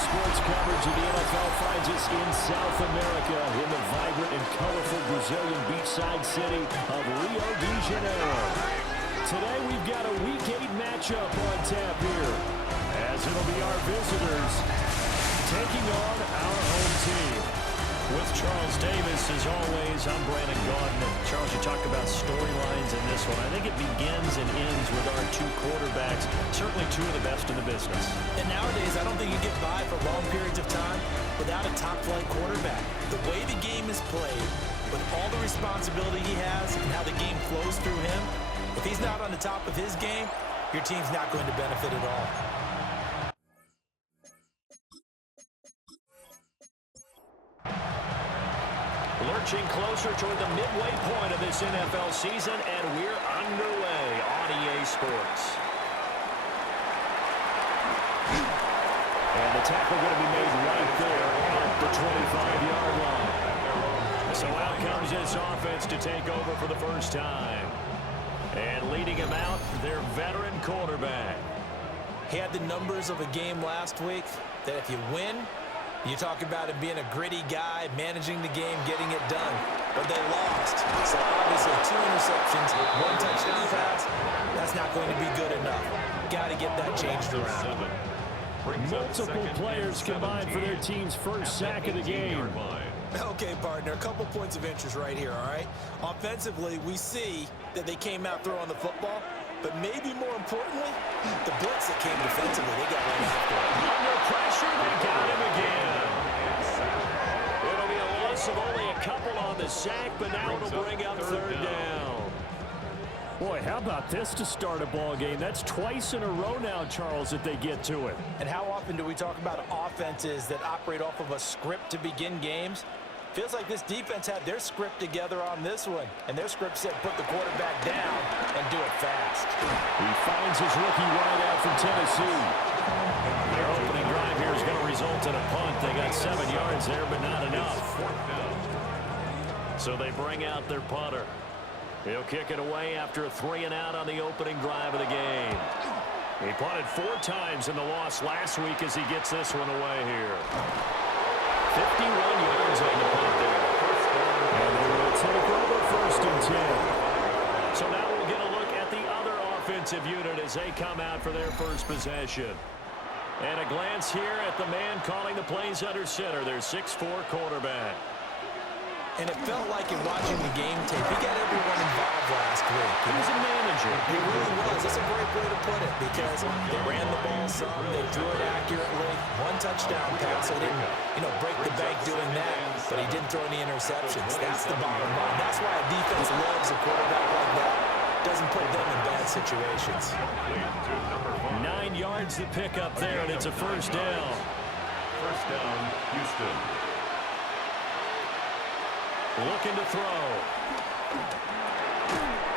sports coverage of the NFL finds us in South America in the vibrant and colorful Brazilian beachside city of Rio de Janeiro. Today we've got a Week 8 matchup on tap here, as it'll be our visitors taking on our home team. With Charles Davis, as always, I'm Brandon Gaudin. And Charles, you talked about storylines in this one. I think it begins and ends with our two quarterbacks, certainly two of the best in the business. And nowadays, I don't think you get by for long periods of time without a top-flight quarterback. The way the game is played, with all the responsibility he has and how the game flows through him, if he's not on the top of his game, your team's not going to benefit at all. Lurching closer toward the midway point of this NFL season, and we're underway on EA Sports. And the tackle going to be made right there at the 25-yard line. So out comes this offense to take over for the first time. And leading him out, their veteran quarterback. He had the numbers of a game last week that if you win, you talk about him being a gritty guy, managing the game, getting it done. But they lost. So obviously 2 interceptions, 1 touchdown pass, that's not going to be good enough. Got to get that changed around. Multiple players combined for their team's first sack of the game. Okay, partner, a couple points of interest right here, all right? Offensively, we see that they came out throwing the football, but maybe more importantly, the blitz that came defensively, they got right after it. Under pressure, they got him again. It'll be a loss of only a couple on the sack, but now it'll bring up third down. Boy, how about this to start a ball game? That's twice in a row now, Charles, that they get to it. And how often do we talk about offenses that operate off of a script to begin games? Feels like this defense had their script together on this one, and their script said put the quarterback down and do it fast. He finds his rookie wideout from Tennessee. Their opening drive here is going to result in a punt. They got 7 yards there, but not enough. So they bring out their punter. He'll kick it away after a 3-and-out on the opening drive of the game. He punted 4 times in the loss last week as he gets this one away here. 51 yards on the punt there. And they will take over 1st and 10. So now we'll get a look at the other offensive unit as they come out for their first possession. And a glance here at the man calling the plays under center, their 6'4" quarterback. And it felt like in watching the game tape, he got everyone involved last week. He was a manager. He really was. That's a great way to put it because they ran the ball some, they threw it accurately, 1 touchdown pass. So they didn't, break the bank doing that, but he didn't throw any interceptions. That's the bottom line. That's why a defense loves a quarterback like that. Doesn't put them in bad situations. 9 yards to pick up there, and it's a first down. First down, Houston. Looking to throw.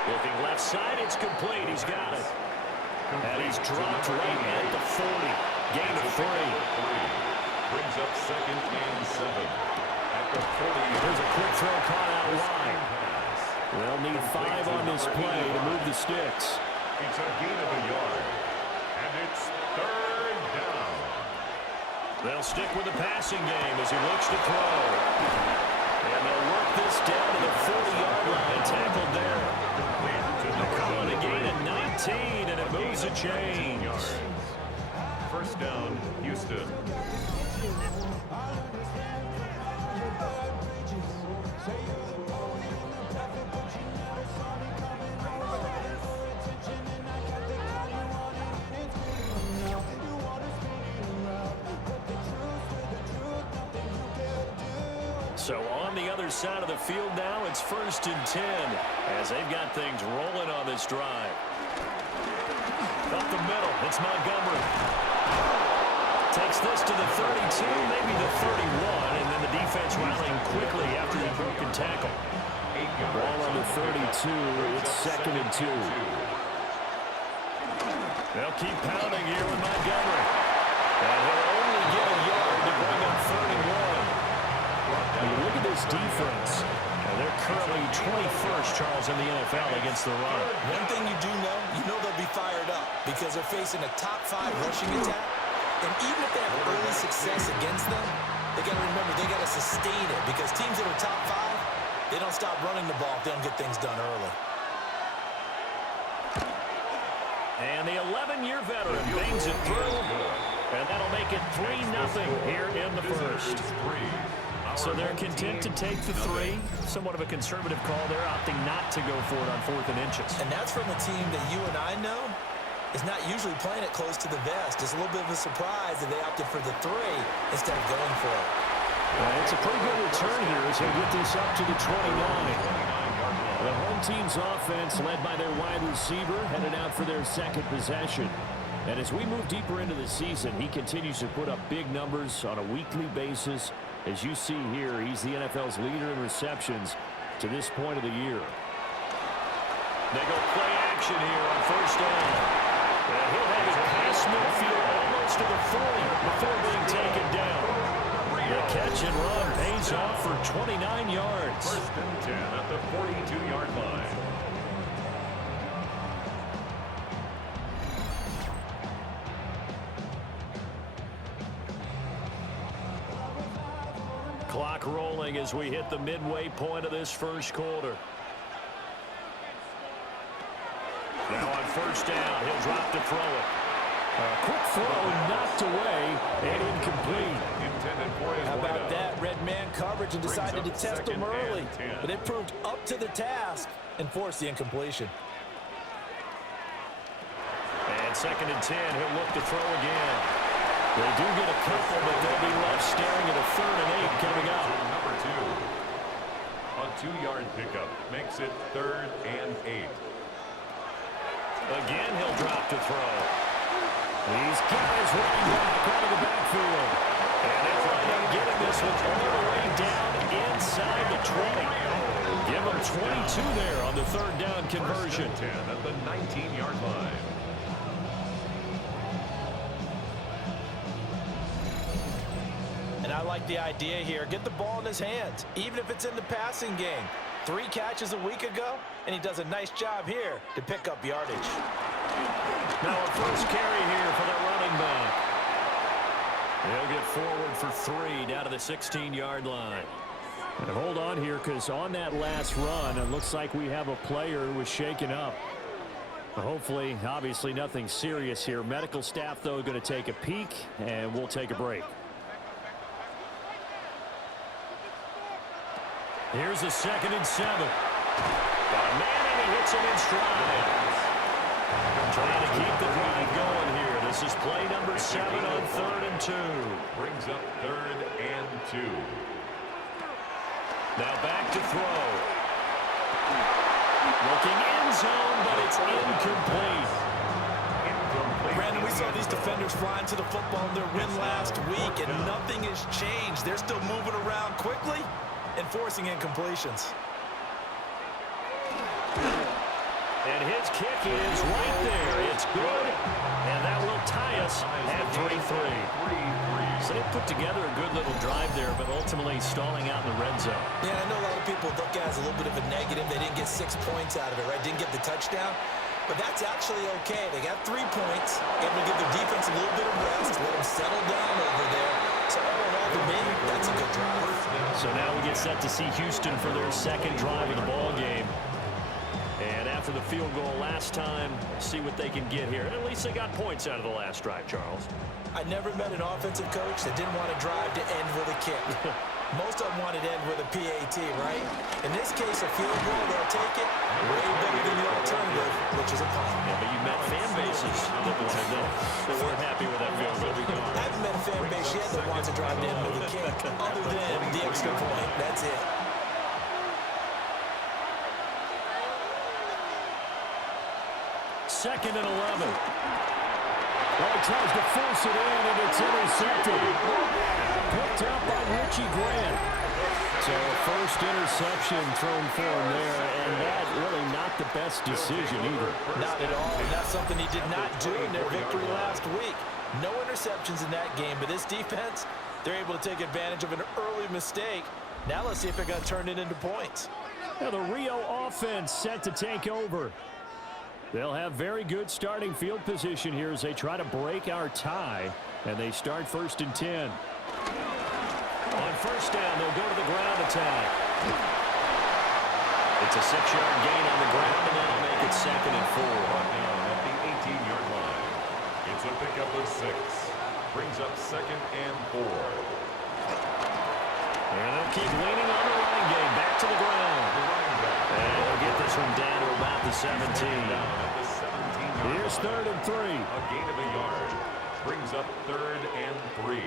Looking left side, it's complete. He's got it. And he's dropped right at the 40. Gain of 3. Brings up 2nd and 7. At the 40. There's a quick throw caught out wide. They'll need 5 on this play to move the sticks. It's a gain of a yard. And it's 3rd down. They'll stick with the passing game as he looks to throw. And they'll work this down to the 40-yard line, tackled there. Calling a gain of 19, and it moves the chains. First down, Houston. So on the other side of the field now, it's 1st and 10 as they've got things rolling on this drive. Up the middle, it's Montgomery. Takes this to the 32, maybe the 31, and then the defense rallying quickly after that broken tackle. Ball on the 32, it's 2nd and 2. They'll keep pounding here with Montgomery. And he'll only get a yard to bring up 31. Look at this defense. And they're currently 21st, Charles, in the NFL against the run. One thing you do know they'll be fired up because they're facing a top 5 rushing attack. And even if they have early success against them, they got to remember they got to sustain it because teams that are top 5, they don't stop running the ball if they don't get things done early. And the 11-year veteran bangs it through, and that'll make it 3-0 here in the first. So they're content to take the 3. Somewhat of a conservative call there, opting not to go for it on 4th and inches. And that's from a team that you and I know is not usually playing it close to the vest. It's a little bit of a surprise that they opted for the 3 instead of going for it. It's a pretty good return here as they get this up to the 29. The home team's offense, led by their wide receiver, headed out for their second possession. And as we move deeper into the season, he continues to put up big numbers on a weekly basis. As you see here, he's the NFL's leader in receptions to this point of the year. They go play action here on first down. And he'll have it past midfield almost to the 40 before being taken down. The catch and run pays off for 29 yards. First and 10 at the 42-yard line. Clock rolling as we hit the midway point of this first quarter. Now on first down, he'll drop to throw it. A quick throw knocked away and incomplete. How about that? Red man coverage and decided to test them early. But it proved up to the task and forced the incompletion. And second and 10, he'll look to throw again. They do get a couple, but they'll be left staring at a 3rd and 8 coming up. Number 2. A 2-yard pickup makes it 3rd and 8. Again, he'll drop to throw. He's got his running back out of the backfield. And they're right on getting this one all the way down inside the 20. Give him 22 there on the 3rd down conversion. 10 at the 19-yard line. And I like the idea here. Get the ball in his hands, even if it's in the passing game. 3 catches a week ago, and he does a nice job here to pick up yardage. Now a first carry here for the running back. He'll get forward for 3 down to the 16-yard line. And hold on here, because on that last run, it looks like we have a player who was shaken up. Hopefully, obviously, nothing serious here. Medical staff, though, going to take a peek, and we'll take a break. Here's a 2nd and 7. Manning, he hits him in stride. Trying to keep the drive going here. This is play number 7 on 3rd and 2. Brings up 3rd and 2. Now back to throw. Looking end zone, but it's incomplete. Brandon, we saw these defenders flying to the football in their win last week, and nothing has changed. They're still moving around quickly and forcing incompletions. And his kick is right there. It's good, and that will tie us at 3-3. So they put together a good little drive there, but ultimately stalling out in the red zone. Yeah, I know a lot of people look at it as a little bit of a negative. They didn't get 6 points out of it, right? Didn't get the touchdown. But that's actually okay. They got 3 points, able to give their defense a little bit of rest, let them settle down over there. So all in all, the win, that's a good drive. So now we get set to see Houston for their 2nd drive of the ball game. And after the field goal last time, see what they can get here. At least they got points out of the last drive, Charles. I never met an offensive coach that didn't want to drive to end with a kick. Most of them wanted to end with a PAT, right? In this case, a field goal, they'll take it. Way better than the alternative, which is a punt. Yeah, but you met fan bases that wanted them. They weren't happy with that field goal. I haven't met a fan base yet that wants to drive to end with a kick, other than the extra point. That's it. Second and 11. Well, he tries to force it in, and it's intercepted. Picked up by Richie Grant. So a first interception thrown for him there, and that really not the best decision either. Not at all, and that's something he did not do in their victory last week. No interceptions in that game, but this defense, they're able to take advantage of an early mistake. Now let's see if they're going to turn it into points. Now the Rio offense set to take over. They'll have very good starting field position here as they try to break our tie, and they start 1st and 10. On first down, they'll go to the ground attack. It's a 6-yard gain on the ground, and that'll make it 2nd and 4. Down at the 18-yard line. It's a pickup of 6. Brings up 2nd and 4. And they'll keep leaning on the running game. Back to the ground. And they'll get this one down to about the 17. Here's 3rd and 3. A gain of a yard. Brings up 3rd and 3.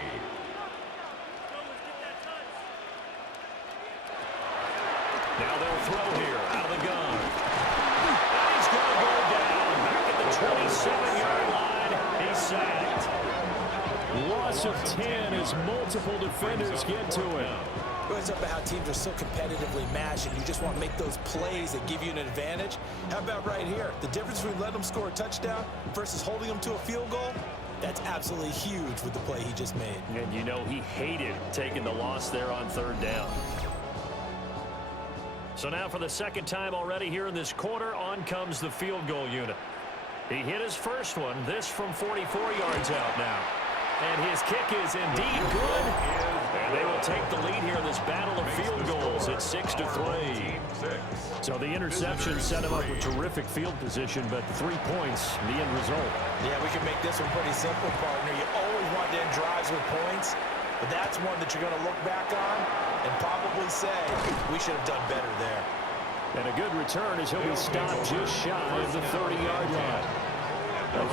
Now they'll throw here out of the gun. And he's going to go down. Back at the 27-yard line. He's sacked. Loss of 10 as multiple defenders get to him. It's up about how teams are so competitively matched, and you just want to make those plays that give you an advantage. How about right here? The difference between letting them score a touchdown versus holding them to a field goal, that's absolutely huge with the play he just made. And you know he hated taking the loss there on 3rd down. So now for the 2nd time already here in this quarter, on comes the field goal unit. He hit his first one, this from 44 yards out now. And his kick is indeed good. And they will take the lead here in this battle of field goals at 6-3. So the interception set him up with terrific field position, but 3 points, the end result. Yeah, we can make this one pretty simple, partner. You always want to end drives with points, but that's one that you're going to look back on and probably say, we should have done better there. And a good return as he'll be stopped just shy of the 30-yard line.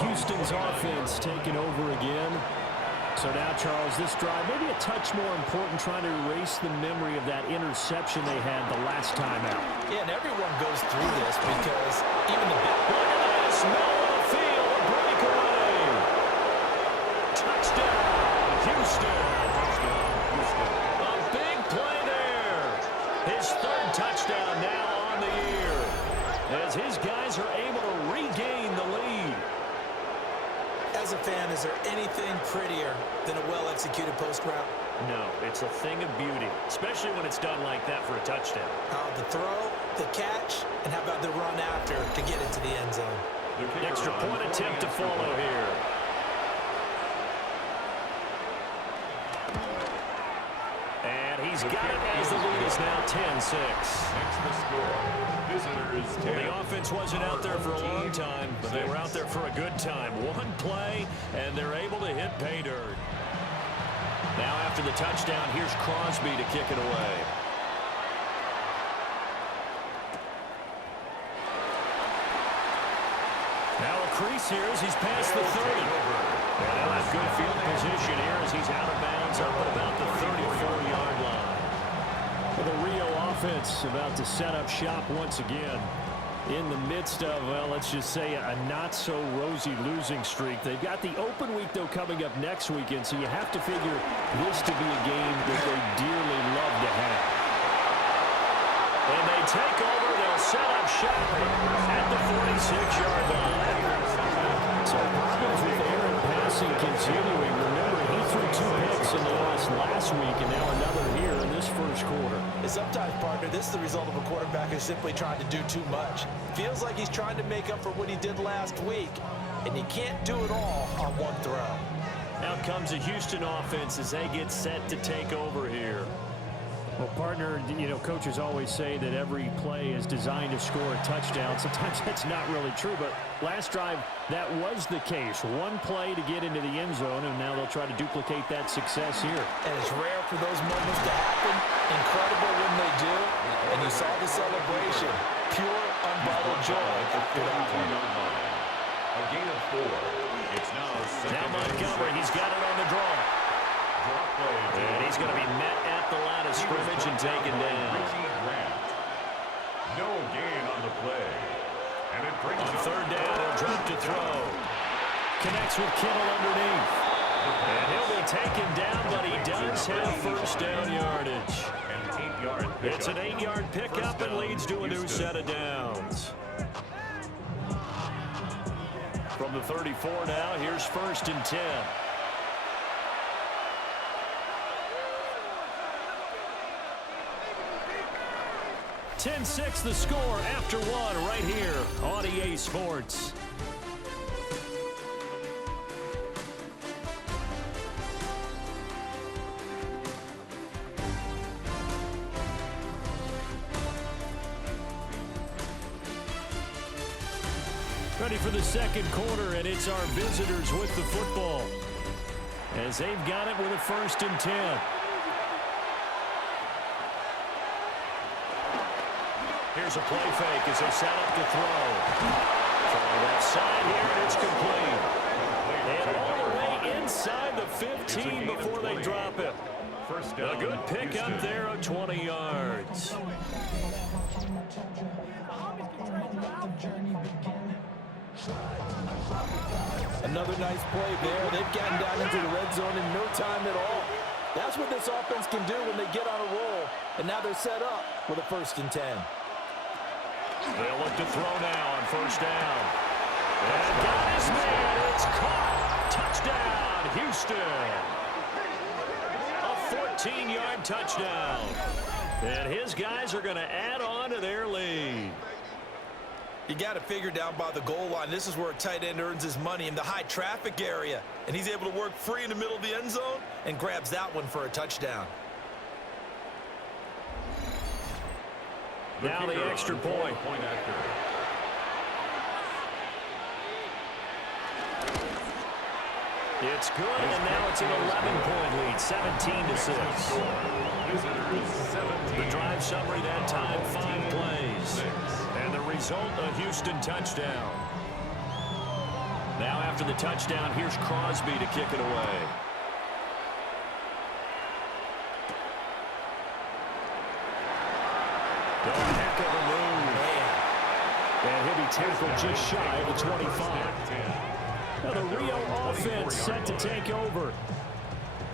Houston's offense taking over again. So now, Charles, this drive maybe a touch more important, trying to erase the memory of that interception they had the last time out. Yeah, and everyone goes through this because even the best. Look at this, middle of the field, a breakaway. Touchdown, Houston. A big play there. His 3rd touchdown now on the year, as his guys are able to regain the lead. As a fan, is there anything prettier than a well-executed post route? No, it's a thing of beauty, especially when it's done like that for a touchdown. The throw, the catch, and how about the run after to get into the end zone? Extra point attempt to follow here. And he's got it as the lead is now 10-6. Next the score. Visitors 10. Well, the offense wasn't out there for a long time, but they were out there for a good time. One play, and they're able to hit pay dirt. Now after the touchdown, here's Crosby to kick it away. Now a crease here as he's past the 30. And they'll have good field position here as he's out of bounds up at about the 34-yard line. The Rio offense about to set up shop once again in the midst of, well, let's just say a not-so-rosy losing streak. They've got the open week, though, coming up next weekend, so you have to figure this to be a game that they dearly love to have. And they take over. They'll set up shop at the 46-yard line. So problems with Aaron passing continuing. Remember, he threw 2 picks in the loss last week, and now another here in this first quarter. Sometimes, partner, this is the result of a quarterback who's simply trying to do too much. Feels like he's trying to make up for what he did last week, and you can't do it all on one throw. Now comes the Houston offense as they get set to take over here. Well, partner, you know, coaches always say that every play is designed to score a touchdown. Sometimes that's not really true, but last drive, that was the case. One play to get into the end zone, and now they'll try to duplicate that success here. And it's rare for those moments to happen. Incredible when they do. And you saw the celebration. Pure, unbridled joy after that one. A gain of 4. It's now Montgomery, he's got it on the draw. And he's going to be met at the line of scrimmage and taken down. No gain on the play. And it brings on 3rd down, he'll drop to throw. Connects with Kittle underneath. And he'll be taken down, but he does have first down yardage. It's an 8-yard pickup and leads to a new set of downs. From the 34 now, here's 1st and 10. 10-6 the score after one right here on EA Sports. Ready for the second quarter, and it's our visitors with the football as they've got it with a 1st and 10. Here's a play fake as they set up to throw. From left side here, and it's complete. And all the way inside the 15 before they drop it. A good pickup there of 20 yards. Another nice play there. They've gotten down into the red zone in no time at all. That's what this offense can do when they get on a roll. And now they're set up with a 1st and 10. They'll look to throw now on 1st down. And got his man. It's caught. Touchdown, Houston. A 14-yard touchdown. And his guys are going to add on to their lead. You got it figured down by the goal line. This is where a tight end earns his money in the high traffic area. And he's able to work free in the middle of the end zone and grabs that one for a touchdown. Now the extra point. It's good, and now it's an 11-point lead, 17-6. The drive summary that time, 5 plays. And the result, a Houston touchdown. Now after the touchdown, here's Crosby to kick it away. A heck of a move. And he'll be tackled just shy of the 25. Now the Rio offense set to take over.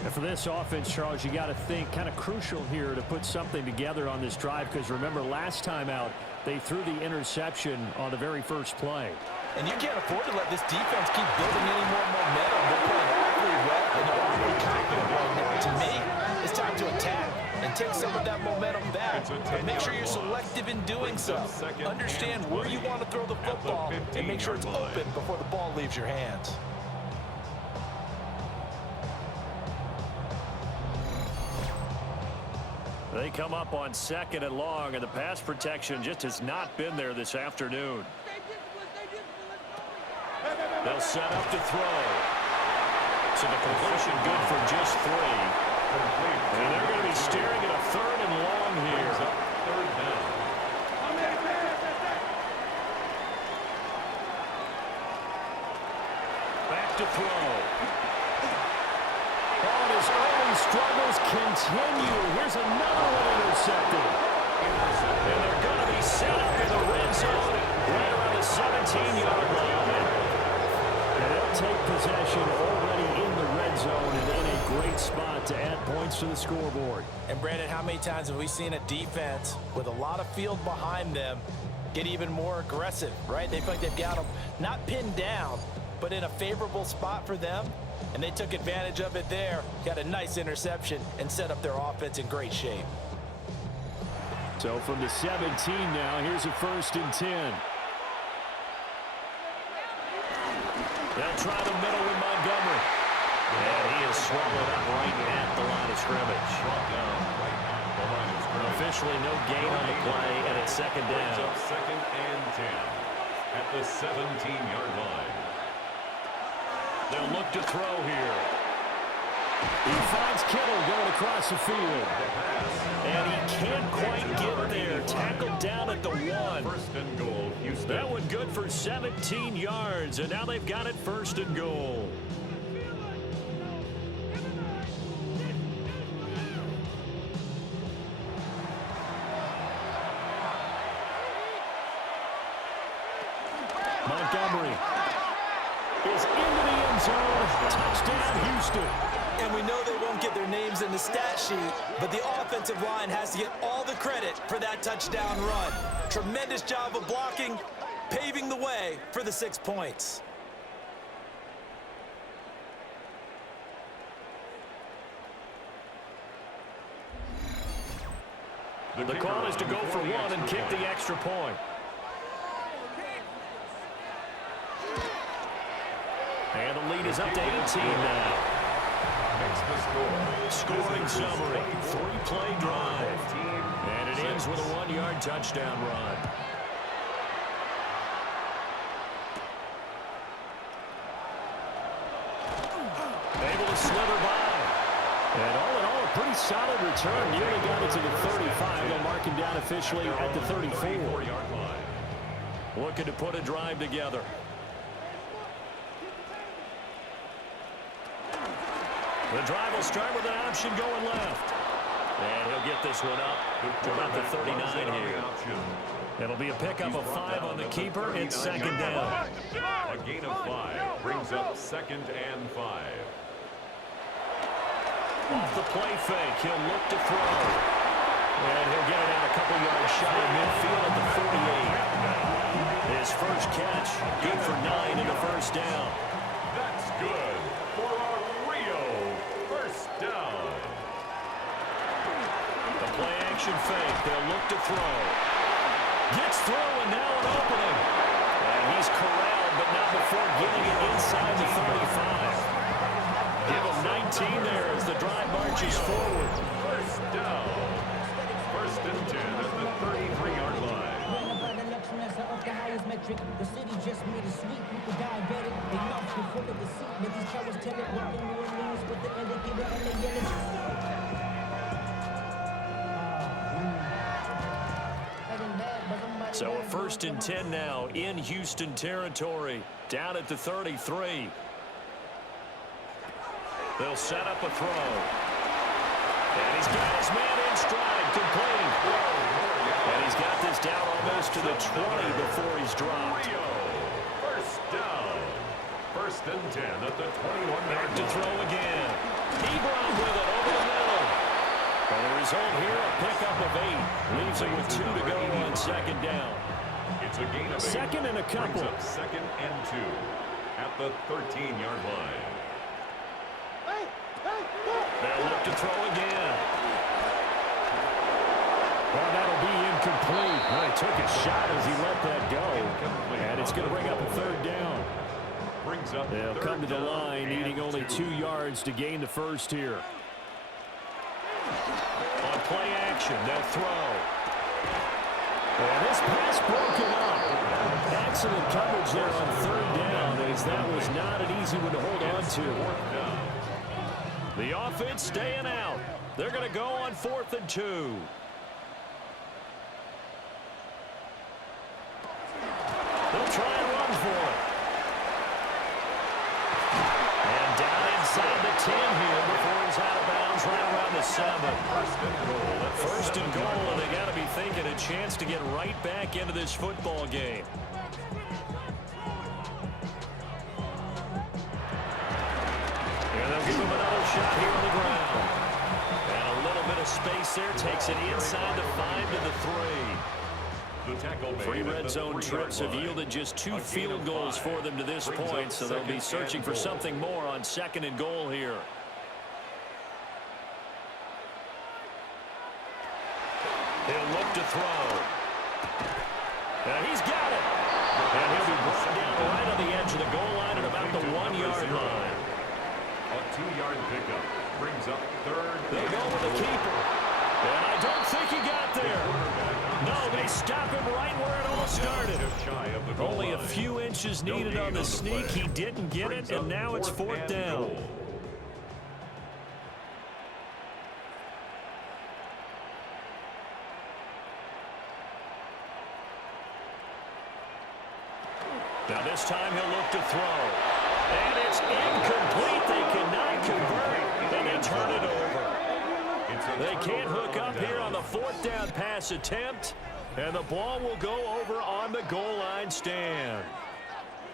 And for this offense, Charles, you got to think kind of crucial here to put something together on this drive, because remember last time out they threw the interception on the very first play. And you can't afford to let this defense keep building any more momentum. They're playing awfully well, and they're awfully confident right now. To me, it's time to attack and take some of that momentum back. But make sure you're selective in doing so. Understand where you want to throw the football and make sure it's open before the ball leaves your hands. They come up on 2nd and long, and the pass protection just has not been there this afternoon. They'll set up to throw. So the completion good for just 3. And they're going to be staring at a 3rd and long here. 3rd down. Back to throw. And his early struggles continue. Here's another one intercepted. And they're going to be set up in the red zone right around the 17-yard line. And they'll take possession already in the red zone and in a great spot to add points to the scoreboard. And Brandon, how many times have we seen a defense with a lot of field behind them get even more aggressive, right? They feel like they've got them not pinned down, but in a favorable spot for them. And they took advantage of it there, got a nice interception, and set up their offense in great shape. So from the 17 now, here's a 1st and 10. They'll try the middle with Montgomery. And he is swallowed up right at the line of scrimmage. Officially no gain on the play, and it's 2nd down. 2nd and 10 at the 17-yard line. They'll look to throw here. He finds Kittle going across the field. And he can't quite get there. Tackled down at the 1. 1st and goal, Houston. That one good for 17 yards. And now they've got it 1st and goal. Montgomery is into the end zone. Touchdown, Houston. And we know they won't get their names in the stat sheet, but the offensive line has to get all the credit for that touchdown run. Tremendous job of blocking, paving the way for the 6 points. The call is to go for one and kick the extra point. And the lead is up to 18 now. Makes the score. Scoring summary, 3-play drive. And it ends with a 1-yard touchdown run. Able to slither by. And all in all, a pretty solid return. Nearly got it to the 35. They'll mark him down officially at the 34-yard line. Looking to put a drive together. The drive will start with an option going left. And he'll get this one up to about the 39 here. It'll be a pickup of 5 on the keeper. It's second down. A gain of 5 brings up 2nd and 5. Off the play fake, he'll look to throw. And he'll get it out a couple yards shy of midfield at the 48. His first catch, good for 9 and a first down. That's good for our Rio first down. The play action fake, they'll look to throw. Gets through and now an opening. And he's corralled, but not before getting it inside the 35. Give him 19 there as the drive marches forward. First down. 1st and 10 at the 33-yard line. The city just made a sweep with the diabetic. They knocked you full of the seat. Let these cowards tell it. Look in New Orleans with the indicator and the yellow. So a 1st and 10 now in Houston territory. Down at the 33. They'll set up a throw. And he's got his man in stride, complete. And he's got this down almost to the 20 before he's dropped. First down. 1st and 10 at the 21-yard to throw again. Ebron with it over the middle. And the result here, a pickup of 8. Leaves him with 2 to go on second down. It's a gain of 8. Second and a couple. Brings up 2nd and 2 at the 13-yard line. They'll look to throw again. Well, that'll be incomplete. Well, he took a shot as he let that go. And it's going to bring up a 3rd down. Brings up They'll come to the line, needing only 2 yards to gain the first here. On play action, they'll throw. And this pass broken up. Excellent coverage there on 3rd down, as that was not an easy one to hold on to. The offense staying out. They're going to go on 4th and 2. They'll try and run for it. And down inside the 10 here before he's out of bounds right around the 7. First and goal, and they got to be thinking a chance to get right back into this football game. And they'll give him another shot here on the ground. And a little bit of space there takes it inside the 5 to the 3. 3 red zone trips have yielded just 2 field goals for them to this point, so they'll be searching for something more on 2nd and goal here. He'll look to throw. And he's got it. And he'll be brought down right on the edge of the goal line at about the 1-yard line. A 2-yard pickup brings up 3rd. They go with the keeper. And I don't think he got there. No, they stop him right where it all started. Only a few inches needed on the sneak. He didn't get it, and now it's 4th down. Now this time he'll look to throw. And it's incomplete. They cannot convert, and they turn it over. They can't hook up here on the 4th down pass attempt, and the ball will go over on the goal line stand.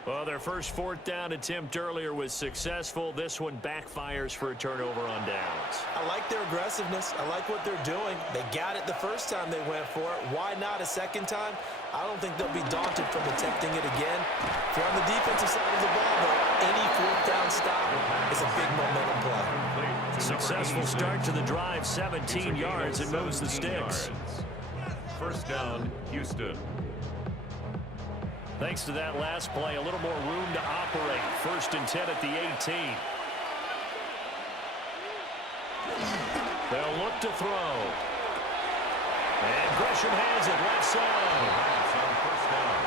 Well, their first 4th down attempt earlier was successful. This one backfires for a turnover on downs. I like their aggressiveness. I like what they're doing. They got it the first time they went for it. Why not a second time? I don't think they'll be daunted from attempting it again. If you're on the defensive side of the ball, though, any 4th down stop is a big momentum play. Successful start to the drive, 17 yards, and moves the sticks. First down, Houston. Thanks to that last play, a little more room to operate. First and 10 at the 18. They'll look to throw. And Gresham has it left side. First down.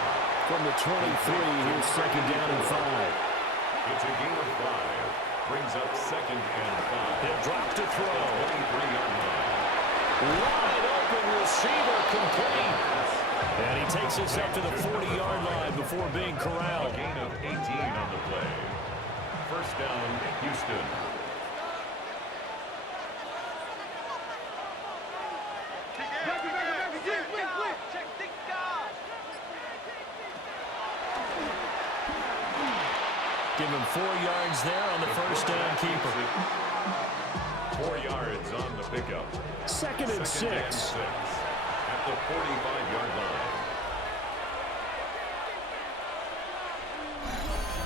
From the 23, here's second down and 5. It's a gain of 5. Brings up second and 5. He'll drop to throw. 23-yard line. Wide open receiver complete. And he takes us up to the 40-yard line before being corralled. A gain of 18 on the play. First down, Houston. Give him 4 yards there on the first down keeper. 4 yards on the pickup. Second and 6. At the 45-yard line.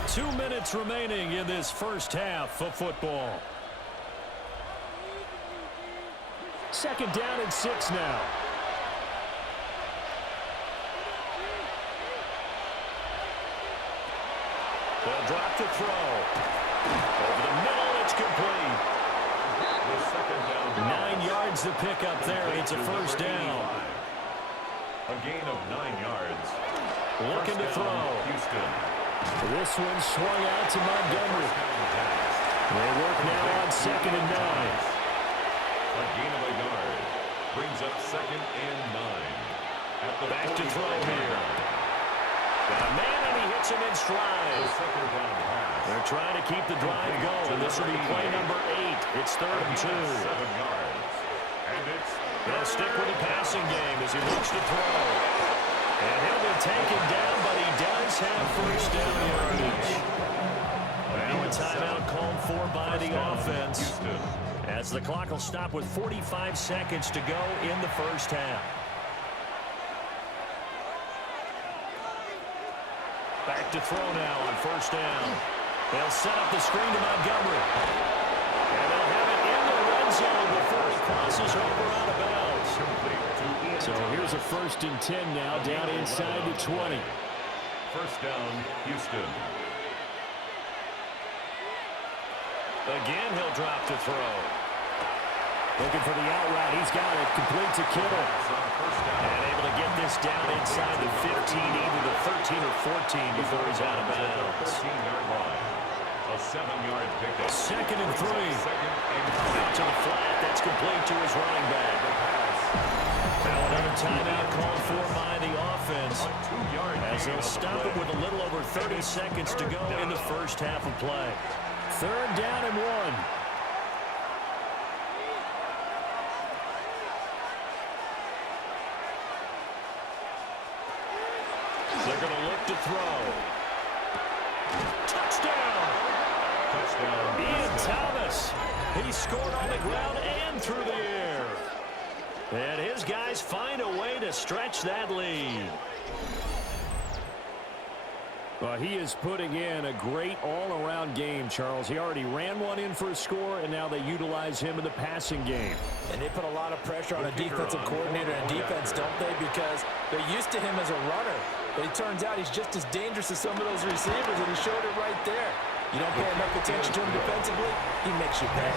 2 minutes remaining in this first half of football. Second down and 6 now. They'll drop to throw. Over the middle, it's complete. The second down. 9 yards to pick up there, and it's a first down. A gain of 9 yards. Looking to throw. Houston. This one swung out to Montgomery. They work now on second and 9. A gain of a yard. Brings up second and 9. At the Back to throw here. Got a man, and he hits him in stride. Second down pass. They're trying to keep the drive going. This will be play number 8. It's third and 2. 7 yards. And it's They'll stick with the passing game as he looks to throw. And he'll be taken down, but he does have first down yardage. Now a timeout called for by the offense, as the clock will stop with 45 seconds to go in the first half. Back to throw now on first down. They'll set up the screen to Montgomery. And they'll have it in the red zone before he crosses over out of bounds. So here's a first and 10 now, down inside the 20. First down, Houston. Again, he'll drop to throw. Looking for the out route. He's got it. Complete to Kittle. And able to get this down inside the 15, either the 13 or 14 before he's out of bounds. 14-yard line. A 7-yard pickup. Second and 3. Out to the flat. That's complete to his running back. Now another timeout called for by the offense, as they'll stop it with a little over 30 seconds to go in the first half of play. Third down and 1. They're going to look to throw. Touchdown! Ian Thomas. He scored on the ground and through the air. And his guys find a way to stretch that lead. Well, he is putting in a great all-around game, Charles. He already ran one in for a score, and now they utilize him in the passing game. And they put a lot of pressure on a defensive coordinator and defense, don't they? Because they're used to him as a runner. But it turns out he's just as dangerous as some of those receivers, and he showed it right there. You don't pay enough attention to him defensively, he makes you pay.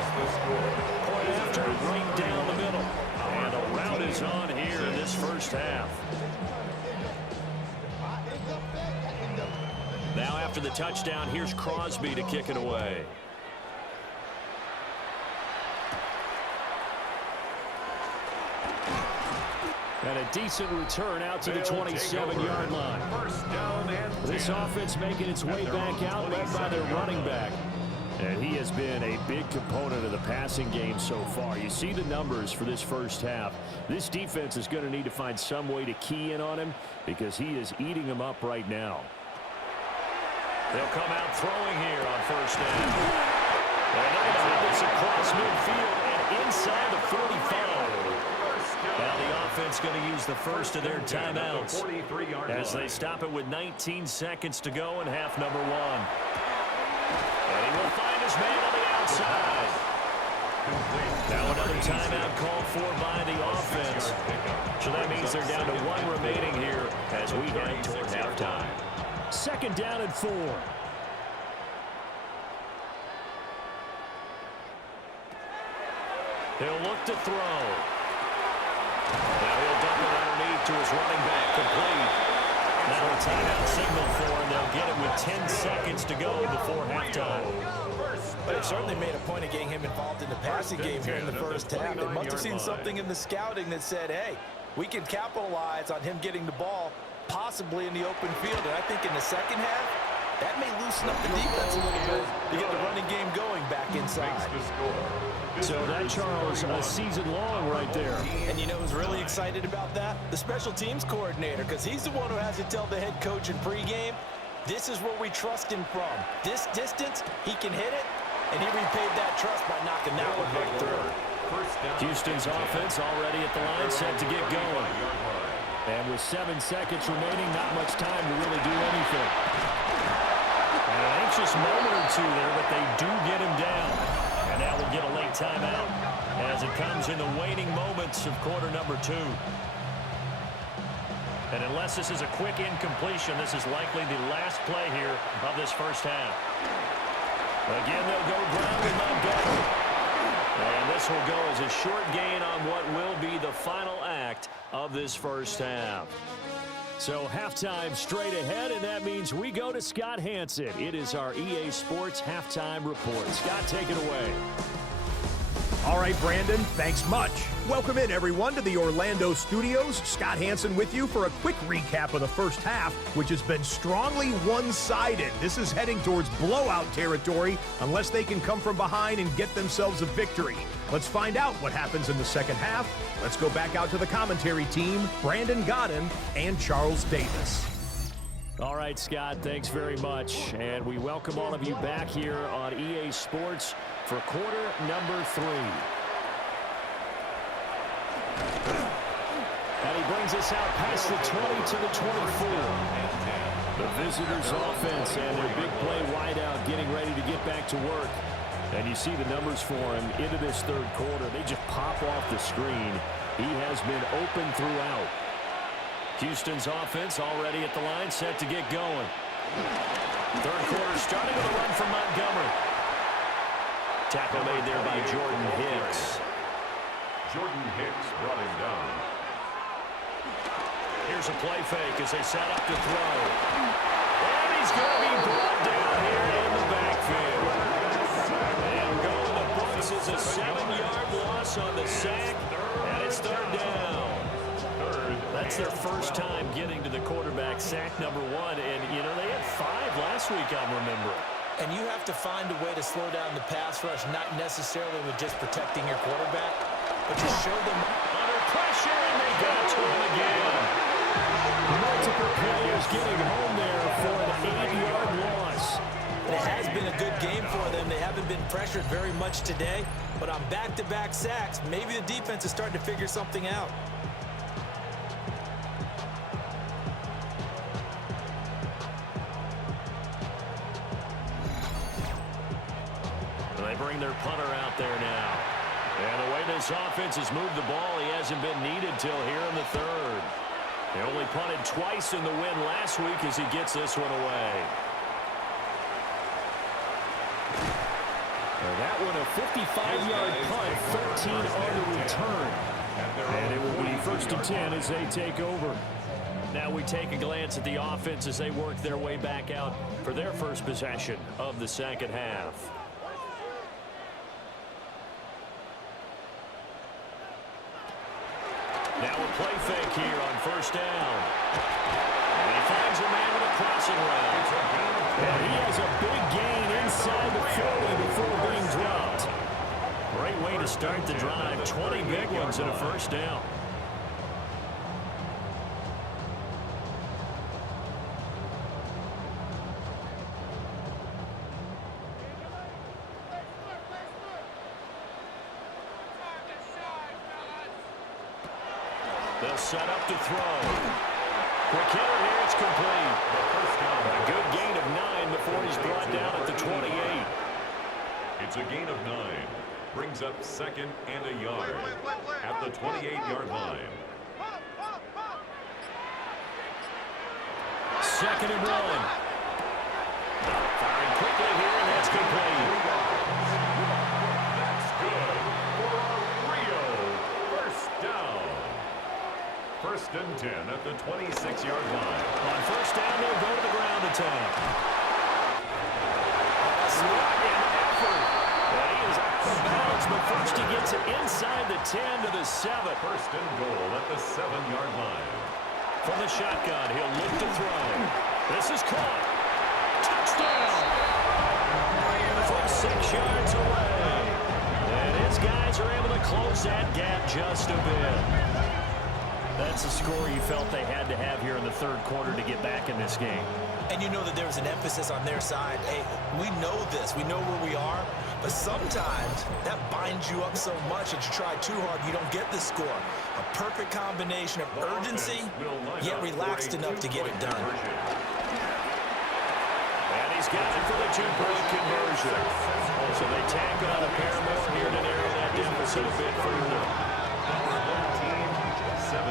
Point after, right down the middle. And a rout is on here in this first half. Now after the touchdown, here's Crosby to kick it away. And a decent return out to the 27-yard line. This offense making its way back out, led by their running back. And he has been a big component of the passing game so far. You see the numbers for this first half. This defense is going to need to find some way to key in on him because he is eating them up right now. They'll come out throwing here on first down. And they're going to have this across midfield and inside the 45. Now the offense going to use the first of their timeouts as they stop it with 19 seconds to go in half number 1. And he will find his man on the outside. Now another timeout call for by the offense. So that means they're down to 1 remaining here as we head toward halftime. 2nd down and 4. He'll look to throw. Now he'll dump it underneath to his running back, complete. Now a timeout signal for him. They'll get it with 10 seconds to go before halftime. But it certainly made a point of getting him involved in the passing game here in the first half. They must have seen something in the scouting that said, hey, we can capitalize on him getting the ball possibly in the open field. And I think in the second half, that may loosen up the defense a little bit to get the running game going back inside. So that, Charles, a season long right there. And you know who's really excited about that? The special teams coordinator, because he's the one who has to tell the head coach in pregame, this is where we trust him from. This distance, he can hit it, and he repaid that trust by knocking that one right through. Houston's offense already at the line, set to get going. And with 7 seconds remaining, not much time to really do anything. An anxious moment or two there, but they do get him down. And now we'll get a late timeout as it comes in the waning moments of quarter number 2. And unless this is a quick incompletion, this is likely the last play here of this first half. Again, they'll go ground with Montgomery. And this will go as a short gain on what will be the final act of this first half. So halftime straight ahead, and that means we go to Scott Hanson. It is our EA Sports Halftime Report. Scott, take it away. All right, Brandon, thanks much. Welcome in, everyone, to the Orlando studios. Scott Hanson with you for a quick recap of the first half, which has been strongly one-sided. This is heading towards blowout territory unless they can come from behind and get themselves a victory. Let's find out what happens in the second half. Let's go back out to the commentary team, Brandon Godden and Charles Davis. All right, Scott, thanks very much. And we welcome all of you back here on EA Sports for quarter number 3. And he brings us out past the 20 to the 24. The visitors' offense and their big play wideout getting ready to get back to work. And you see the numbers for him into this third quarter. They just pop off the screen. He has been open throughout. Houston's offense already at the line, set to get going. Third quarter starting with a run from Montgomery. Tackle made there by Jordan Hicks. Jordan Hicks brought him down. Here's a play fake as they set up to throw. And he's going to be brought down here in the backfield. And going to the books is a 7-yard loss on the sack, and it's third down. That's their first time getting to the quarterback, sack number 1. And, you know, they had 5 last week, I'm remembering. And you have to find a way to slow down the pass rush, not necessarily with just protecting your quarterback, but to show them under pressure, and they got to him again. Multiple players getting home there for an 8-yard loss. It has been a good game for them. They haven't been pressured very much today, but on back-to-back sacks, maybe the defense is starting to figure something out. They bring their punter out there now. And the way this offense has moved the ball, he hasn't been needed till here in the third. They only punted twice in the win last week as he gets this one away. And that one a 55-yard punt, 13 on the return. And it will be 1st and 10 as they take over. Now we take a glance at the offense as they work their way back out for their first possession of the second half. Now a play fake here on first down. And he finds a man with a crossing route. And he has a big gain inside the 40 before being dropped. Great way to start the drive. 20 big ones and a first down. They'll set up to throw. Quick hitter here, it's complete. A good gain of 9 before he's brought down at the 28. It's a gain of 9. Brings up second and a yard at the 28-yard line. Second and 1. Firing quickly here, and that's complete. That's good for a Rio first down. First and 10 at the 26-yard line. On first down, they'll go to the ground attack. What an effort. And he is out of bounds, but first he gets it inside the 10 to the 7. First and goal at the 7-yard line. From the shotgun, he'll look to throw. This is caught. Touchdown! From 6 yards away. And his guys are able to close that gap just a bit. That's the score you felt they had to have here in the third quarter to get back in this game. And you know that there was an emphasis on their side. Hey, we know this. We know where we are. But sometimes that binds you up so much that you try too hard, you don't get the score. A perfect combination of urgency, yet relaxed enough to get it done. And he's got it for the two-point conversion. So they tack on a pair more here to narrow that deficit a bit further. 17.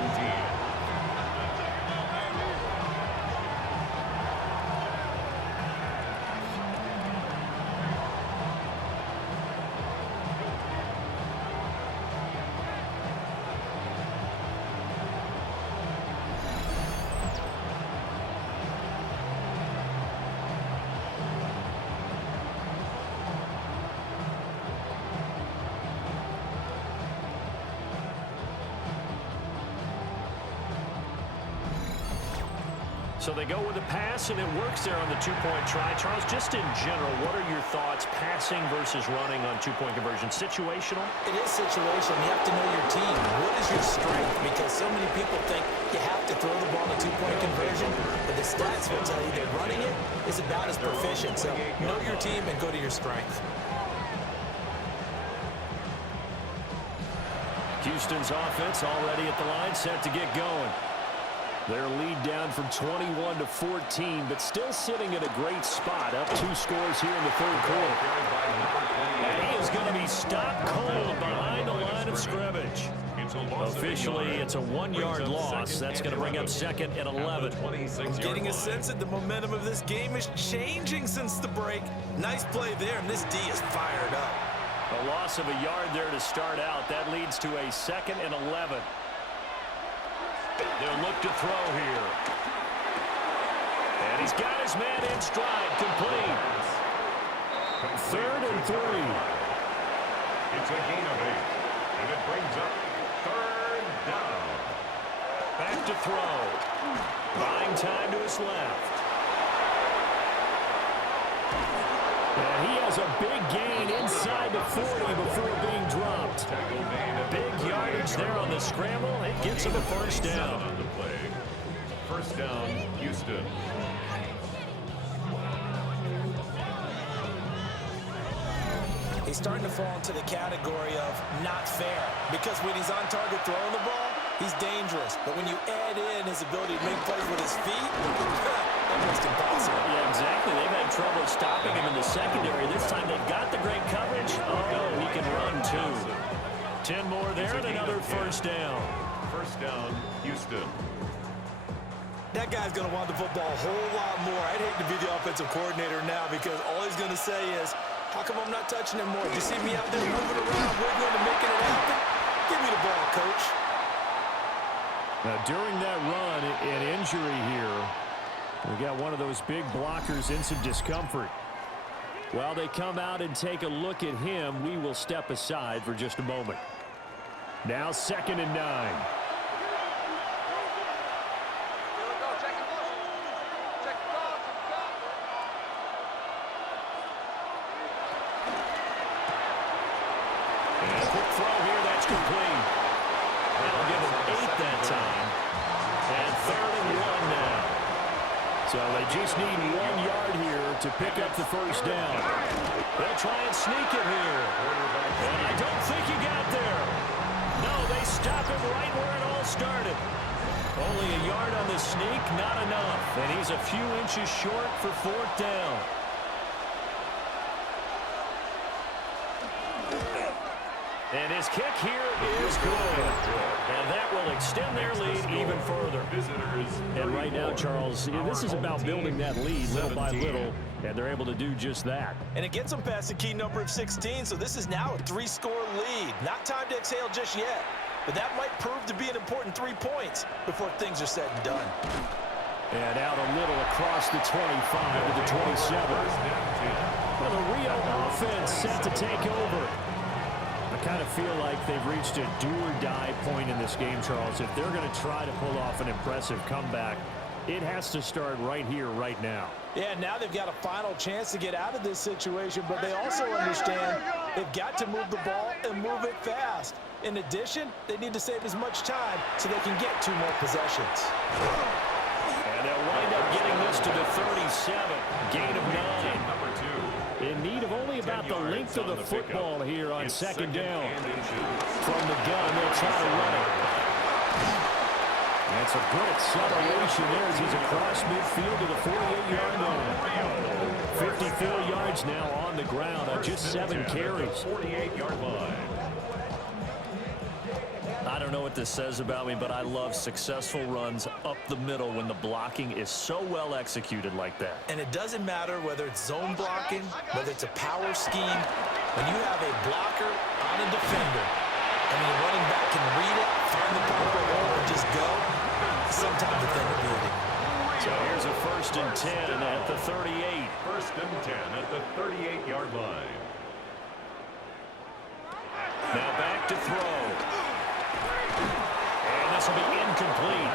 So they go with a pass, and it works there on the two-point try. Charles, just in general, what are your thoughts passing versus running on two-point conversion? Situational? It is situational. You have to know your team. What is your strength? Because so many people think you have to throw the ball in a two-point conversion, but the stats will tell you that running it is about as proficient. So know your team and go to your strength. Houston's offense already at the line, set to get going. Their lead down from 21 to 14, but still sitting at a great spot, up 2 scores here in the third quarter. And he is going to be stopped cold behind the line of scrimmage. Officially, it's a 1-yard loss. That's going to bring up second and 11. I'm getting a sense that the momentum of this game is changing since the break. Nice play there, and this D is fired up. A loss of a yard there to start out. That leads to a second and 11. They'll look to throw here. And he's got his man in stride, complete. Third and 3. It's a gain of 8, and it brings up third down. Back to throw. Buying time to his left. And he has a big gain inside the 40 before being dropped. Big yardage there on the scramble. It gets him a first down. On the play. First down, Houston. He's starting to fall into the category of not fair, because when he's on target throwing the ball, he's dangerous. But when you add in his ability to make plays with his feet, almost impossible. Yeah, exactly. They've had trouble stopping him in the secondary. This time they've got the great coverage. Oh, he can run too. 10 more there and another first down. First down, Houston. That guy's going to want the football a whole lot more. I'd hate to be the offensive coordinator now, because all he's going to say is, how come I'm not touching him more? Do you see me out there moving around, wiggling and making it happen? Give me the ball, coach. Now, during that run, an injury here. We got one of those big blockers in some discomfort. While they come out and take a look at him, we will step aside for just a moment. Now 2nd and 9. So they just need 1 yard here to pick up the first down. They'll try and sneak it here. And I don't think he got there. No, they stop him right where it all started. Only a yard on the sneak, not enough. And he's a few inches short for 4th down. And his kick here is good. And that will extend their lead even further. And right now, Charles, this is about building that lead little by little, and they're able to do just that. And it gets them past the key number of 16, so this is now a 3-score lead. Not time to exhale just yet, but that might prove to be an important 3 points before things are said and done. And out a little across the 25 to the 27. Well, the Rio offense set to take over. I kind of feel like they've reached a do-or-die point in this game, Charles. If they're going to try to pull off an impressive comeback, it has to start right here, right now. Yeah, now they've got a final chance to get out of this situation, but they also understand they've got to move the ball and move it fast. In addition, they need to save as much time so they can get 2 more possessions. And they'll wind up getting this to the 37, gain of 9. In need of only about the length of the football here on second down. From the gun, they'll try to run it. That's a good acceleration there as he's across midfield to the 48-yard line. 54 yards now on the ground on just 7 carries. 48-yard line. I don't know what this says about me, but I love successful runs up the middle when the blocking is so well executed like that. And it doesn't matter whether it's zone blocking, whether it's a power scheme. When you have a blocker on a defender, and the running back can read it, find the proper hole, and just go, sometimes defender beauty. So here's a 1st and 10 at the 38. 1st and 10 at the 38-yard line. Now back to throw. And this will be incomplete.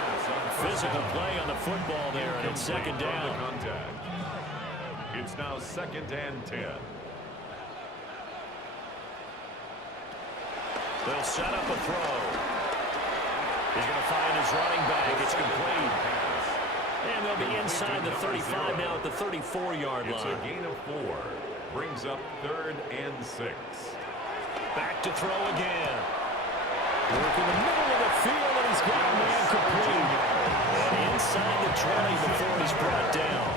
Physical play on the football there, and it's 2nd down. It's now 2nd and 10. They'll set up a throw. He's going to find his running back. It's complete. And they'll be inside the 35 now at the 34-yard line. It's a gain of 4. Brings up 3rd and 6. Back to throw again. Working the middle of the field, and he's got a man complete. And inside the 20 before he's brought down.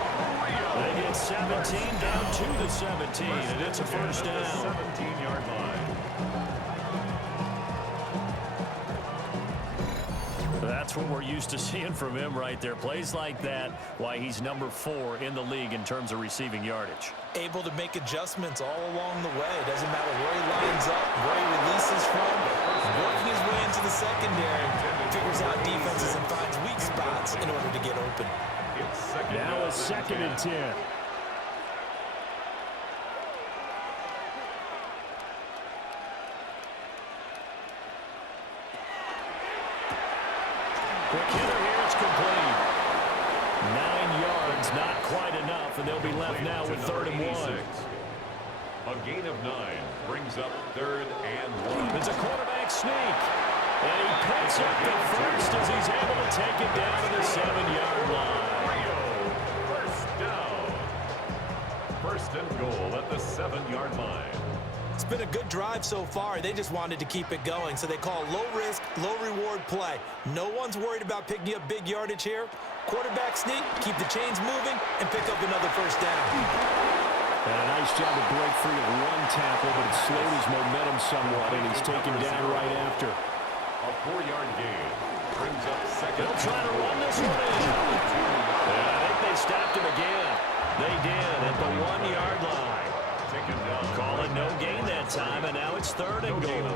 They get 17 down to the 17, and it's a 1st down. 17-yard line. That's what we're used to seeing from him right there. Plays like that, why he's number 4 in the league in terms of receiving yardage. Able to make adjustments all along the way. Doesn't matter where he lines up, where he releases from. Working his way into the secondary, figures out defenses and finds weak spots in order to get open. Now a 2nd and 10. Quick hitter here, it's complete. 9 yards, not quite enough, and they'll be left now with 3rd and 1. A gain of 9 brings up 3rd and 1. It's a quarterback sneak. And he picks up the first as he's able to take it down to the 7-yard line. 1st down. 1st and goal at the 7-yard line. It's been a good drive so far. They just wanted to keep it going, so they call low-risk, low-reward play. No one's worried about picking up big yardage here. Quarterback sneak, keep the chains moving, and pick up another 1st down. And a nice job to break free of one tackle, but it slowed his momentum somewhat, and he's taken down right after. A 4-yard gain brings up 2nd. They'll try to run this one in. And I think they stopped him again. They did at the 1-yard line. Call it no gain that time, and now it's 3rd and goal.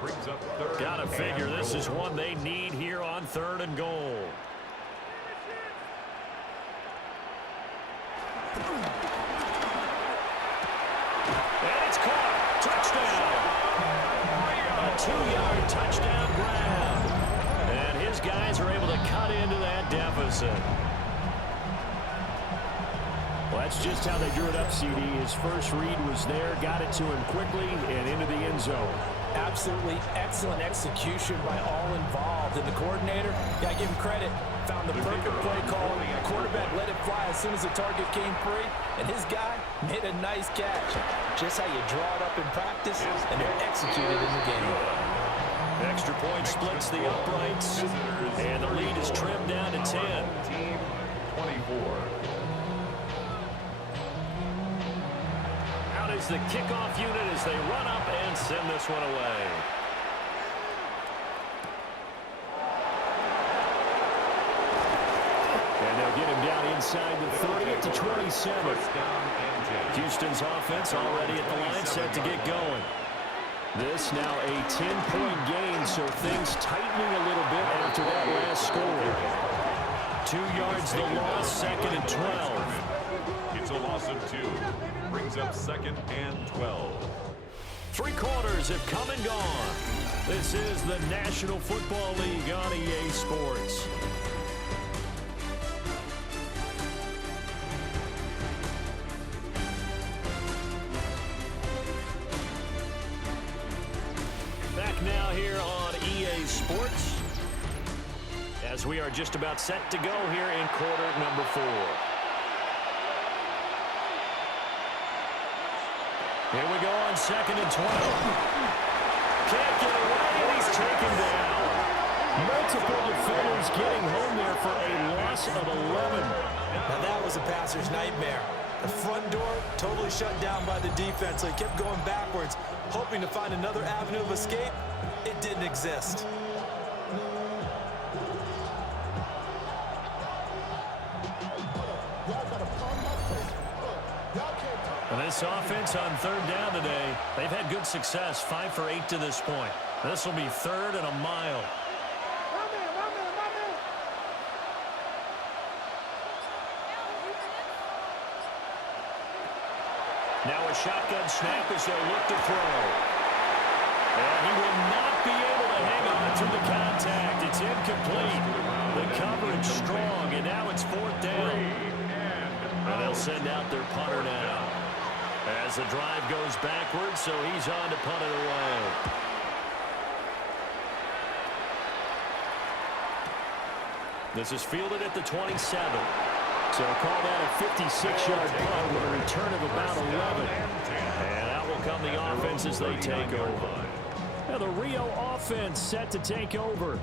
Brings up 3rd. Gotta figure this is one they need here on 3rd and goal. And it's caught. Touchdown. A 2-yard touchdown grab. And his guys are able to cut into that deficit. Well, that's just how they drew it up, CD. His first read was there, got it to him quickly, and into the end zone. Absolutely excellent execution by all involved. And the coordinator, got to give him credit, found the perfect play call. Quarterback let it fly as soon as the target came free, and his guy made a nice catch. Just how you draw it up in practice, and they're executed in the game. Extra point splits the uprights, and the lead is trimmed down to 10. Team 24. Out is is the kickoff unit as they run up and send this one away. And they'll get him down inside the 30 at the 27. Houston's offense already at the line, set to get going. This now a 10-point gain, so things tightening a little bit after that last score. 2 yards the loss, 2nd and 12. It's a loss of 2. Brings up 2nd and 12. 3 quarters have come and gone. This is the National Football League on EA Sports. Back now here on EA Sports, as we are just about set to go here in quarter number 4. Here we go on 2nd and 12. Can't get away, and he's taken down. Multiple defenders getting home there for a loss of 11. Now that was a passer's nightmare. The front door totally shut down by the defense, so he kept going backwards, hoping to find another avenue of escape. It didn't exist. And this offense on 3rd down today, they've had good success, 5 for 8 to this point. This will be 3rd and a mile. Now a shotgun snap as they'll look to throw. And he will not be able to hang on to the contact. It's incomplete. The coverage strong, and now it's 4th down. And they'll send out their punter now. As the drive goes backwards, so he's on to punt it away. This is fielded at the 27. So call that a 56-yard punt with a return of about 11. And out will come the offense as they take over. Now the Rio offense set to take over.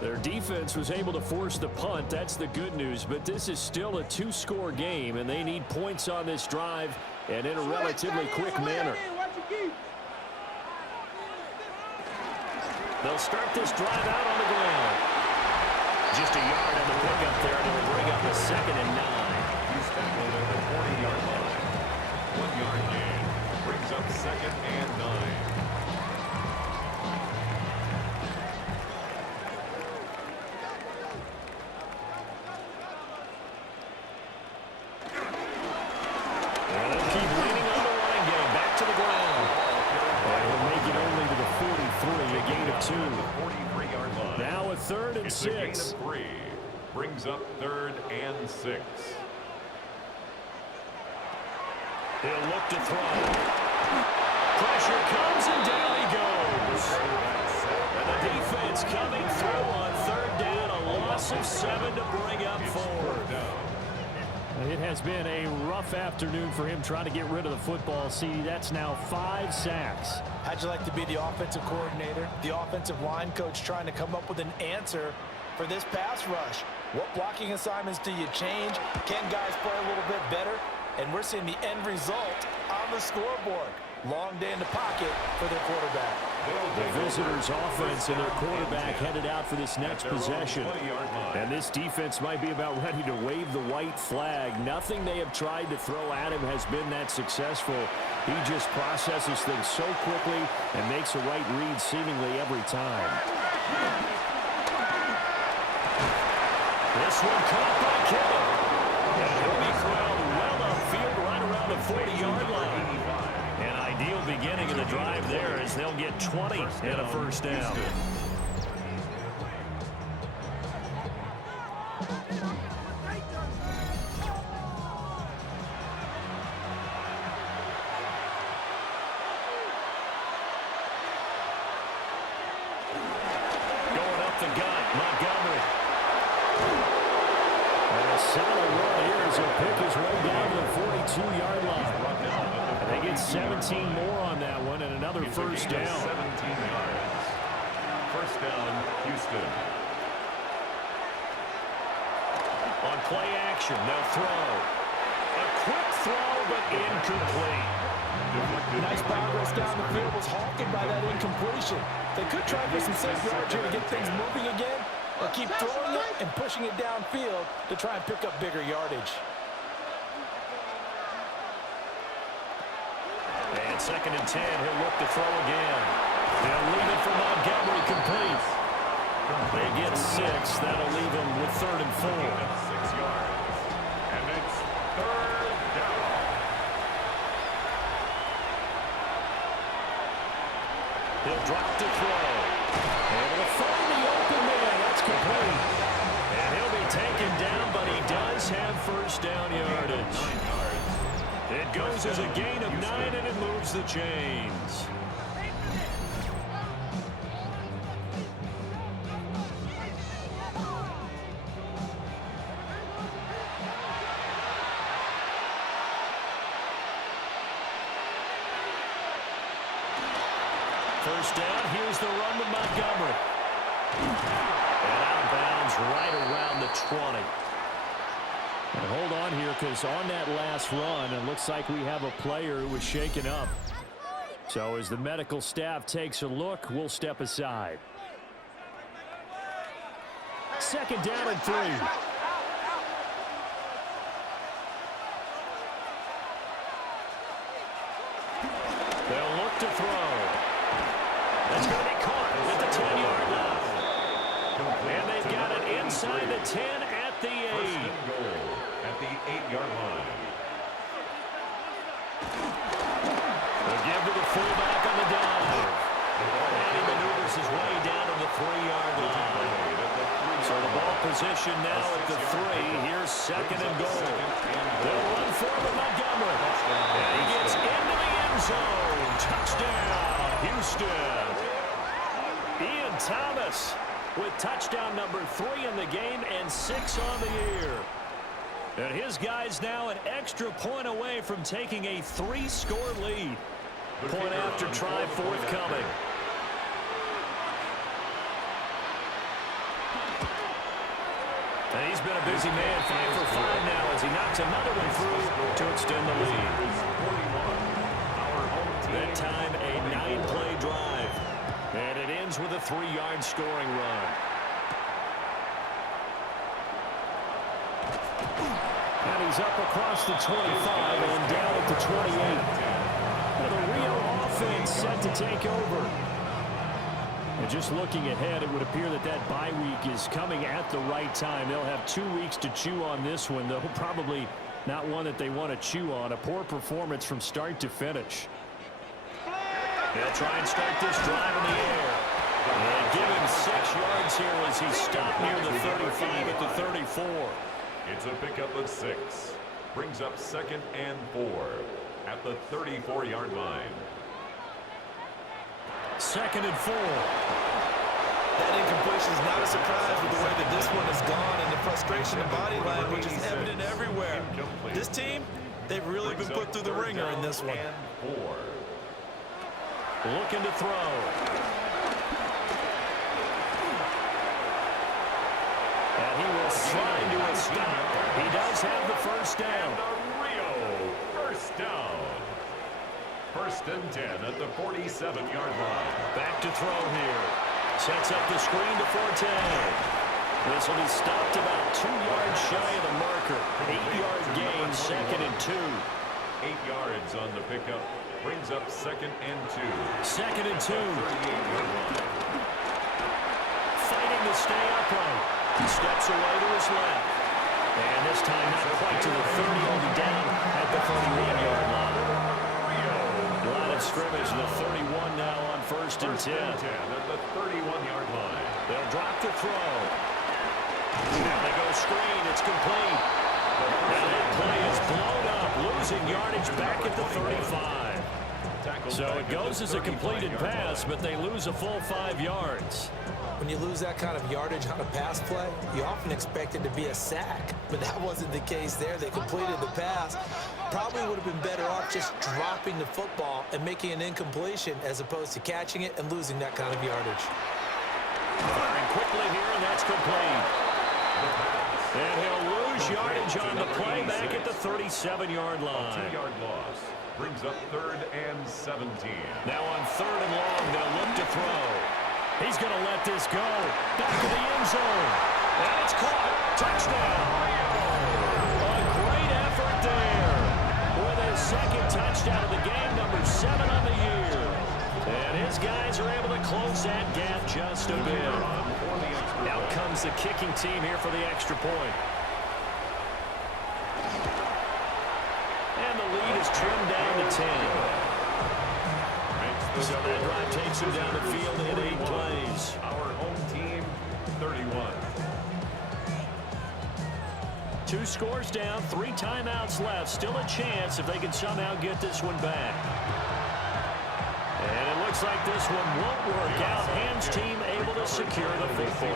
Their defense was able to force the punt. That's the good news. But this is still a 2-score game, and they need points on this drive and in a relatively quick manner. They'll start this drive out on the ground. Just a yard on the pickup there, and it'll bring up a 2nd and 9. He's tackled at the 40-yard line. 1-yard gain. Brings up 2nd and 9. Now a 3rd and 6. It's a gain of 3. Brings up 3rd and 6. He'll look to throw. Pressure comes and down he goes. And the defense coming through on 3rd down. A loss of 7 to bring up 4th down. It has been a rough afternoon for him trying to get rid of the football. See, that's now 5 sacks. How'd you like to be the offensive coordinator, the offensive line coach trying to come up with an answer for this pass rush? What blocking assignments do you change? Can guys play a little bit better? And we're seeing the end result on the scoreboard. Long day in the pocket for their quarterback. The visitors' offense and their quarterback headed out for this next possession. And this defense might be about ready to wave the white flag. Nothing they have tried to throw at him has been that successful. He just processes things so quickly and makes a right read seemingly every time. This one caught by Kittle. And he'll be corralled well upfield right around the 40-yard line. An ideal beginning of the drive there as they'll get 20 and a 1st down. Going up the gut, Montgomery. And a solid run here as he'll pick his way down to the 42-yard line. They get 17 more on that one and another 1st down. 17 yards. 1st down, Houston. On play action, they'll throw. A quick throw, but incomplete. Nice progress down the field was halted by that incompletion. They could try for some safe yards here to get things moving again, or keep throwing it and pushing it downfield to try and pick up bigger yardage. And 2nd and 10, he'll look to throw again. They'll leave it for Montgomery complete. They get 6. That'll leave him with 3rd and 4. 6 yards. And it's 3rd down. He'll drop to throw. Able to find the open man. That's complete. And he'll be taken down, but he does have 1st down yardage. It goes as a gain of 9, and it moves the chains. First down, here's the run with Montgomery. And out of bounds right around the 20. And hold on here, because on that last run, it looks like we have a player who was shaken up. So as the medical staff takes a look, we'll step aside. 2nd down and 3. They'll look to throw. That's going to be caught at the 10-yard line. And they've got it inside the 10 at the 8. First and goal at the 8-yard line. They'll give to the fullback on the dive. And he maneuvers his way down to the 3-yard line. So the ball position now at the 3. Here's 2nd and goal. They'll run for it with Montgomery. And he gets into the end zone. Touchdown, Houston. Ian Thomas with touchdown number 3 in the game and 6 on the year. And his guys now an extra point away from taking a 3-score lead. Point after try forthcoming. And he's been a busy man, 5 for 5 now as he knocks another one through to extend the lead. That time a 9-play drive. And it ends with a 3-yard scoring run. And he's up across the 25 and down at the 28. Well, the Rio offense set to take over. And just looking ahead, it would appear that that bye week is coming at the right time. They'll have 2 weeks to chew on this one, though probably not one that they want to chew on. A poor performance from start to finish. They'll try and start this drive in the air. And give him 6 yards here as he stopped near the 35 at the 34. It's a pickup of 6. Brings up 2nd and 4 at the 34-yard line. 2nd and 4. That incompletion is not a surprise with the way that this one has gone, and the frustration in body language is evident everywhere. This team, they've really been put through the ringer in this one. And 4. Looking to throw. And he will slide to a stop. He does have the 1st down. And a Rio 1st down. 1st and 10 at the 47-yard line. Back to throw here. Sets up the screen to Forte. This will be stopped about 2 yards shy of the marker. 8-yard gain, 2nd and 2. 8 yards on the pickup. Brings up 2nd and 2. 2nd and 2. 38-yard line. Fighting to stay upright. He steps away to his left. And this time not quite to the 30, only down at the 31-yard line. Line of scrimmage, the 31 now on 1st and 10. At the 31-yard line. They'll drop the throw. Now they go screen. It's complete. And that play is blown up, losing yardage back at the 35. So it goes as a completed pass, but they lose a full 5 yards. When you lose that kind of yardage on a pass play, you often expect it to be a sack, but that wasn't the case there. They completed the pass. Probably would have been better off just dropping the football and making an incompletion as opposed to catching it and losing that kind of yardage. Firing quickly here, and that's complete. And he'll lose yardage on the play back at the 37-yard line. 2-yard loss. Brings up 3rd and 17. Now on 3rd and long, they'll look to throw. He's going to let this go. Back to the end zone. And it's caught. Touchdown. A great effort there. With his second touchdown of the game, number 7 on the year. And his guys are able to close that gap just a bit. Now comes the kicking team here for the extra point. And the lead is trimmed down to 10. So that drive takes him down the field in 8 plays. Our home team, 31. 2 scores down, 3 timeouts left. Still a chance if they can somehow get this one back. And it looks like this one won't work out. Hands team able to secure the football.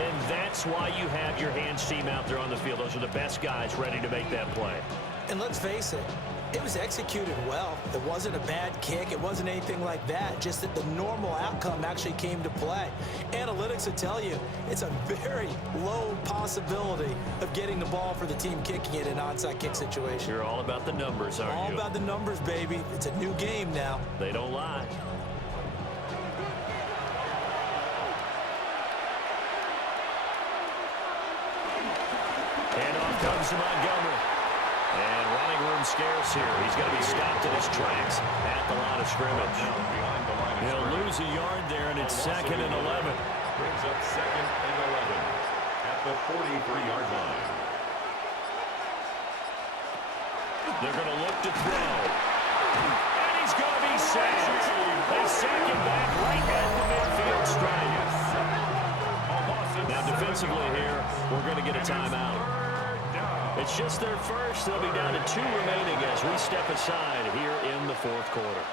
And that's why you have your hands team out there on the field. Those are the best guys ready to make that play. And let's face it, it was executed well. It wasn't a bad kick. It wasn't anything like that. Just that the normal outcome actually came to play. Analytics will tell you it's a very low possibility of getting the ball for the team kicking it in an onside kick situation. You're all about the numbers, aren't you? All about the numbers, baby. It's a new game now. They don't lie. And off comes to Montgomery. And running room scarce here. He's going to be stopped in his tracks at the line of scrimmage. He'll lose a yard there, and it's 2nd and 11. Brings up 2nd and 11 at the 43-yard line. They're going to look to throw. And he's going to be sacked. They sack him back right at the midfield stripe. Now defensively here, we're going to get a timeout. It's just their first. They'll be down to 2 remaining as we step aside here in the 4th quarter.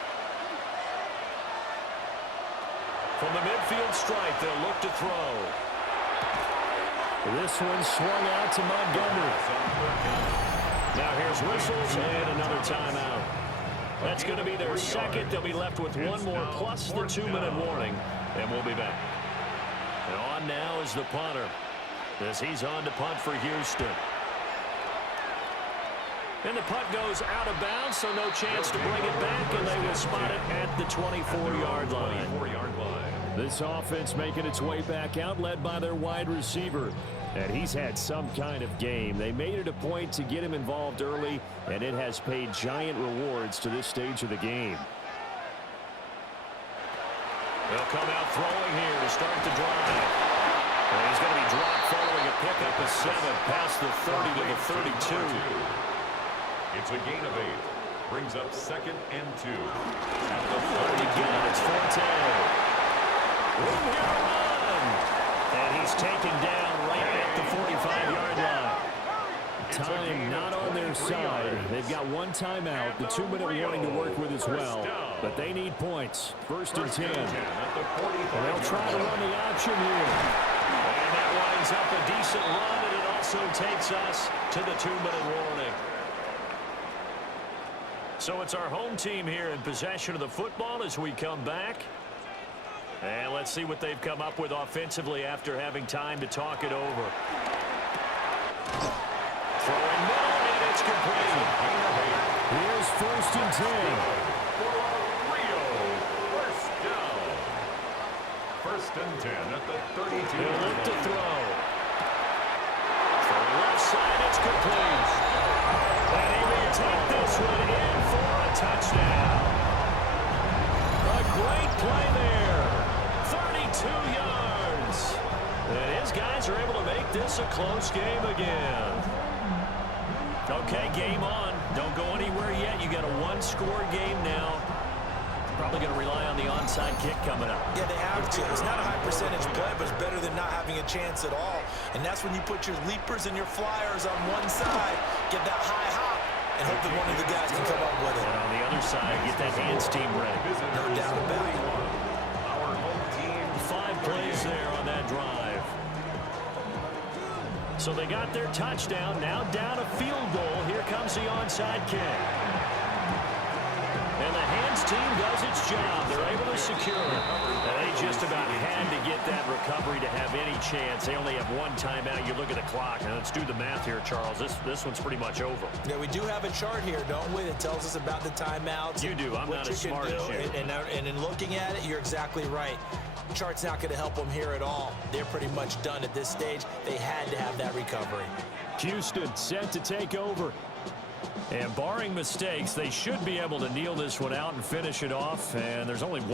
From the midfield stripe, they'll look to throw. This one swung out to Montgomery. Now here's whistles and another timeout. That's going to be their second. They'll be left with 1 more plus the 2-minute warning, and we'll be back. And on now is the punter as he's on to punt for Houston. And the punt goes out of bounds, so no chance to bring it back, and they will spot it at the 24-yard line. This offense making its way back out, led by their wide receiver. And he's had some kind of game. They made it a point to get him involved early, and it has paid giant rewards to this stage of the game. They'll come out throwing here to start the drive. And he's going to be dropped following a pickup of 7 past the 30 to the 32. It's a gain of 8. Brings up 2nd and 2. At the 30 again, it's Forte. Room here to run. And he's taken down right at the 45-yard line. Time not on their side. They've got 1 timeout, the 2-minute warning to work with as well. But they need points. 1st and 10. And they'll try to run the option here. And that winds up a decent run, and it also takes us to the 2-minute warning. So it's our home team here in possession of the football as we come back. And let's see what they've come up with offensively after having time to talk it over. Throwing middle, and it's complete. Here's 1st and 10. First down. 1st and 10 at the 32. He'll look to throw. From the left side, it's complete. And he will take this one in for a touchdown. A great play there. 32 yards. And his guys are able to make this a close game again. Okay, game on. Don't go anywhere yet. You got a 1-score game now. Probably going to rely on the onside kick coming up. Yeah, they have to. It's not a high percentage play, but it's better than not having a chance at all. And that's when you put your leapers and your flyers on one side, get that high hop, and hope that one of the guys can come up with it. And on the other side, get that hands team ready. No doubt about it. Our home team. 5 plays there on that drive. So they got their touchdown. Now down a field goal. Here comes the onside kick. And the hands defense team does its job. They're able to secure it. And they just about had to get that recovery to have any chance. They only have one timeout. You look at the clock, and let's do the math here, Charles. This one's pretty much over. Yeah, we do have a chart here, don't we, that tells us about the timeouts. You do. I'm not as smart as you. And in looking at it, you're exactly right. Chart's not going to help them here at all. They're pretty much done at this stage. They had to have that recovery. Houston set to take over. And barring mistakes, they should be able to kneel this one out and finish it off. And there's only one.